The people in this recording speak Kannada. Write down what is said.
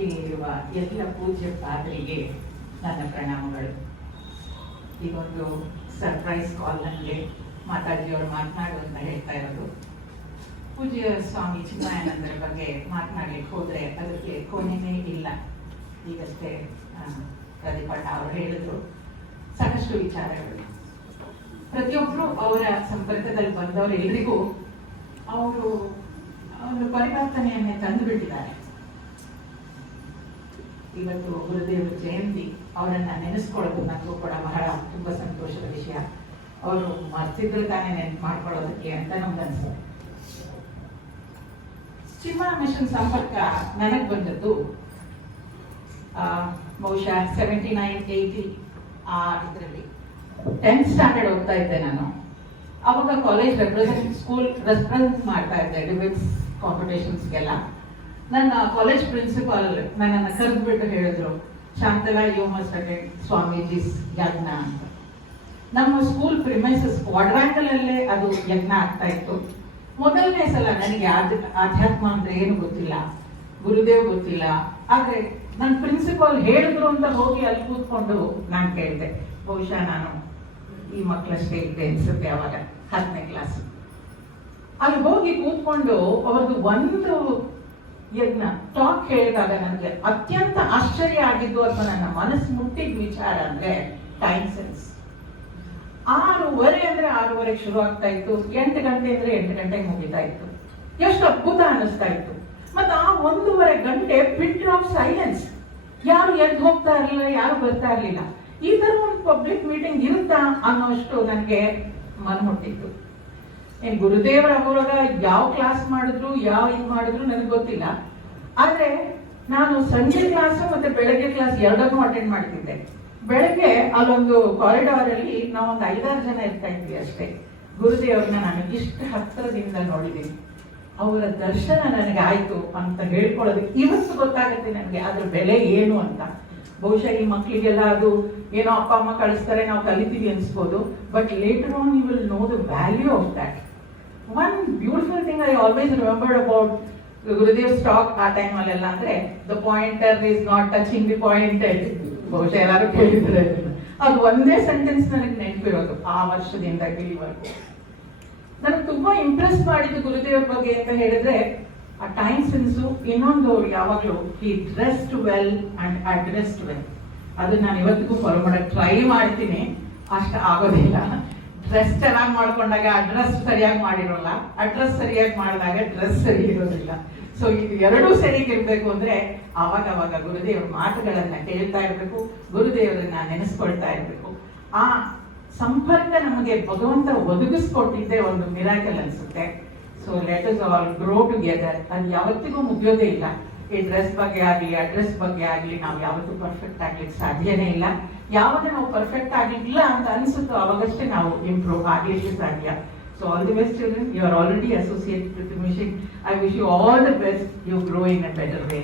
ಇಲ್ಲಿರುವ ಎಲ್ಲ ಪೂಜ್ಯ ಪಾದರಿಗೆ ನನ್ನ ಪ್ರಣಾಮಗಳು. ಈಗೊಂದು ಸರ್ಪ್ರೈಸ್ ಕಾಲ್ ನನಗೆ ಮಾತಾಜಿಯವರು ಮಾತನಾಡು ಅಂತ ಹೇಳ್ತಾ ಇರೋದು. ಪೂಜ್ಯ ಸ್ವಾಮಿ ಚಿನ್ಮಯಾನಂದರ ಬಗ್ಗೆ ಮಾತನಾಡ್ಲಿಕ್ಕೆ ಹೋದ್ರೆ ಅದಕ್ಕೆ ಕೊನೆಯೇ ಇಲ್ಲ. ಈಗಷ್ಟೇ ಪ್ರದೀಪಣ್ಣ ಅವರು ಹೇಳಿದ್ರು, ಸಾಕಷ್ಟು ವಿಚಾರಗಳು. ಪ್ರತಿಯೊಬ್ಬರು ಅವರ ಸಂಪರ್ಕದಲ್ಲಿ ಬಂದವರೆಲ್ಲರಿಗೂ ಅವರು ಒಂದು ಪರಿವರ್ತನೆಯನ್ನೇ ತಂದು ಬಿಟ್ಟಿದ್ದಾರೆ. ಇವತ್ತು ಗುರುದೇವರ ಜಯಂತಿ, ಅವರನ್ನ ನೆನೆಸ್ಕೊಳ್ಳೋದು ನನಗೂ ಕೂಡ ಬಹಳ ತುಂಬಾ ಸಂತೋಷದ ವಿಷಯ. ಅವರು ಮರ್ತಿದ್ರು ತಾನೇ ನೆನ್ಪು ಮಾಡ್ಕೊಳ್ಳೋದಕ್ಕೆ ಅಂತ ನಮ್ಗನ್ಸುತ್ತೆ. ಚಿನ್ಮಯ ಮಿಷನ್ ಸಂಪರ್ಕ ನನಗೆ ಬಂದದ್ದು ಬಹುಶಃ 79-80 ಇದರಲ್ಲಿ 10th ಸ್ಟ್ಯಾಂಡರ್ಡ್ ಓದ್ತಾ ಇದ್ದೆ ನಾನು. ಅವಾಗ ಕಾಲೇಜ್ ಸ್ಕೂಲ್ ರೆಪ್ರೆಸೆಂಟ್ ಮಾಡ್ತಾ ಇದ್ದೆ ಡಿಬೇಟ್ಸ್ ಕಾಂಪಿಟೇಷನ್ಸ್ಗೆಲ್ಲ. ನನ್ನ ಕಾಲೇಜ್ ಪ್ರಿನ್ಸಿಪಾಲ್ ನನ್ನನ್ನು ಕರೆದ್ಬಿಟ್ಟು ಹೇಳಿದ್ರು, ಶಾಂತಲಾ ಯು ಮಸ್ಟ್ ಅಟೆಂಡ್ ಸ್ವಾಮೀಜಿಸ್ ಯಜ್ಞ ಅಂತ. ನಮ್ಮ ಸ್ಕೂಲ್ ಪ್ರಿಮೈಸಸ್ ಕ್ವಾಡ್ರಾಂಗಲ್ ಅಲ್ಲೇ ಅದು ಯಜ್ಞ ಆಗ್ತಾ ಇತ್ತು. ಮೊದಲನೇ ಸಲ ನನಗೆ ಆಧ್ಯಾತ್ಮ ಅಂದ್ರೆ ಏನು ಗೊತ್ತಿಲ್ಲ, ಗುರುದೇವ್ ಗೊತ್ತಿಲ್ಲ. ಆದ್ರೆ ನನ್ನ ಪ್ರಿನ್ಸಿಪಾಲ್ ಹೇಳಿದ್ರು ಅಂತ ಹೋಗಿ ಅಲ್ಲಿ ಕೂತ್ಕೊಂಡು ನಾನು ಕೇಳಿದೆ. ಬಹುಶಃ ನಾನು ಈ ಮಕ್ಕಳಷ್ಟೇ ಇದ್ದೆ ಅನ್ಸುತ್ತೆ ಅವಾಗ, 10ನೇ ಕ್ಲಾಸ್. ಅಲ್ಲಿ ಹೋಗಿ ಕೂತ್ಕೊಂಡು ಅವ್ರದ್ದು ಒಂದು ಯಜ್ಞ ಟಾಕ್ ಹೇಳಿದಾಗ ನನಗೆ ಅತ್ಯಂತ ಆಶ್ಚರ್ಯ ಆಗಿದ್ದು ಅಥವಾ ನನ್ನ ಮನಸ್ಸು ಮುಟ್ಟಿದ ವಿಚಾರ ಅಂದ್ರೆ ಟೈಮ್ ಸೆನ್ಸ್. 6:30 ಅಂದ್ರೆ 6:30 ಶುರು ಆಗ್ತಾ ಇತ್ತು, 8 ಗಂಟೆ ಅಂದ್ರೆ 8 ಗಂಟೆಗೆ ಮುಗಿತಾ ಇತ್ತು. ಎಷ್ಟು ಅದ್ಭುತ ಅನ್ನಿಸ್ತಾ ಇತ್ತು. ಮತ್ತೆ ಆ 1.5 ಗಂಟೆ ಪಿನ್ ಆಫ್ ಸೈಲೆನ್ಸ್. ಯಾರು ಎದ್ದು ಹೋಗ್ತಾ ಇರಲಿಲ್ಲ, ಯಾರು ಬರ್ತಾ ಇರ್ಲಿಲ್ಲ. ಈ ತರ ಒಂದು ಪಬ್ಲಿಕ್ ಮೀಟಿಂಗ್ ಇರುತ್ತಾ ಅನ್ನೋಷ್ಟು ನನಗೆ ಮನಮುಟ್ಟಿತ್ತು. ಏನ್ ಗುರುದೇವರ ಅವರಾಗ ಯಾವ ಕ್ಲಾಸ್ ಮಾಡಿದ್ರು, ಯಾವ ಇದು ಮಾಡಿದ್ರು ನನಗೆ ಗೊತ್ತಿಲ್ಲ. ಆದ್ರೆ ನಾನು ಸಂಜೆ ಕ್ಲಾಸ್ ಮತ್ತೆ ಬೆಳಗ್ಗೆ ಕ್ಲಾಸ್ ಎರಡನ್ನೂ ಅಟೆಂಡ್ ಮಾಡ್ತಿದ್ದೆ. ಬೆಳಗ್ಗೆ ಅಲ್ಲೊಂದು ಕಾರಿಡಾರ್ ಅಲ್ಲಿ ನಾವೊಂದು 5-6 ಜನ ಇರ್ತಾ ಇದ್ವಿ ಅಷ್ಟೇ. ಗುರುದೇವ್ರನ್ನ ನಾನು ಇಷ್ಟು ಹತ್ತಿರದಿಂದ ನೋಡಿದ್ದೀನಿ. ಅವರ ದರ್ಶನ ನನಗೆ ಆಯ್ತು ಅಂತ ಹೇಳ್ಕೊಳ್ಳೋದಕ್ಕೆ ಇವತ್ತು ಗೊತ್ತಾಗುತ್ತೆ ನನಗೆ ಅದ್ರ ಬೆಲೆ ಏನು ಅಂತ. ಬಹುಶಃ ಈ ಮಕ್ಕಳಿಗೆಲ್ಲ ಅದು ಏನೋ ಅಪ್ಪ ಅಮ್ಮ ಕಳಿಸ್ತಾರೆ, ನಾವು ಕಲಿತೀವಿ ಅನ್ಸ್ಬೋದು. But later on you will know the value of that. One beautiful thing I always remembered about Gurudev's talk ಆ ಟೈಮಲ್ಲೆಲ್ಲ ಅಂದ್ರೆ, the pointer is not touching the pointed. ಬಹುಶಃ ಎಲ್ಲರೂ ಕೇಳಿದ್ರೆ ಅದು ಒಂದೇ ಸೆಂಟೆನ್ಸ್ ನನಗೆ ನೆನಪಿರೋದು ಆ ವರ್ಷದಿಂದ ಇಲ್ಲಿವರೆಗೂ. ನನಗೆ ತುಂಬಾ ಇಂಪ್ರೆಸ್ ಮಾಡಿದ್ದು ಗುರುದೇವ್ರ ಬಗ್ಗೆ ಅಂತ ಹೇಳಿದ್ರೆ ಆ ಟೈಮ್ ಸೆನ್ಸು. ಇನ್ನೊಂದು ಯಾವಾಗ್ಲೂ he dressed well and addressed well. ಅದನ್ನ ನಾನು ಇವತ್ತಿಗೂ ಫಾಲೋ ಮಾಡಕ್ ಟ್ರೈ ಮಾಡ್ತೀನಿ, ಅಷ್ಟು ಆಗೋದಿಲ್ಲ. ಡ್ರೆಸ್ ಚೆನ್ನಾಗಿ ಮಾಡ್ಕೊಂಡಾಗ ಅಡ್ರೆಸ್ ಸರಿಯಾಗಿ ಮಾಡಿರೋಲ್ಲ, ಅಡ್ರೆಸ್ ಸರಿಯಾಗಿ ಮಾಡಿದಾಗ ಡ್ರೆಸ್ ಸರಿ ಇರೋದಿಲ್ಲ. ಸೊ ಇದು ಎರಡೂ ಸರಿಗಿರ್ಬೇಕು ಅಂದ್ರೆ ಅವಾಗ ಗುರುದೇವ್ರ ಮಾತುಗಳನ್ನ ಕೇಳ್ತಾ ಇರ್ಬೇಕು, ಗುರುದೇವರನ್ನ ನೆನೆಸ್ಕೊಳ್ತಾ ಇರ್ಬೇಕು. ಆ ಸಂಪರ್ಕ ನಮಗೆ ಭಗವಂತ ಒದಗಿಸ್ಕೊಟ್ಟಿದ್ದೇ ಒಂದು ಮಿರಾಕಲ್ ಅನ್ಸುತ್ತೆ. So let us all grow together. ಅದು ಯಾವತ್ತಿಗೂ ಮುಗಿಯೋದೇ ಇಲ್ಲ. ಈ ಡ್ರೆಸ್ ಬಗ್ಗೆ ಆಗಲಿ, ಅಡ್ರೆಸ್ ಬಗ್ಗೆ ಆಗಲಿ ನಾವು ಯಾವತ್ತೂ ಪರ್ಫೆಕ್ಟ್ ಆಗ್ಲಿಕ್ಕೆ ಸಾಧ್ಯನೇ ಇಲ್ಲ. ಯಾವಾಗ ನಾವು ಪರ್ಫೆಕ್ಟ್ ಆಗಿಲ್ಲ ಅಂತ ಅನ್ಸುತ್ತೋ ಅವಾಗಷ್ಟೇ ನಾವು ಇಂಪ್ರೂವ್ ಆಗ್ಲಿಕ್ಕೆ ಸಾಧ್ಯ. So all the best children, you are already associated with the mission. I wish you all the best, you grow in a better way.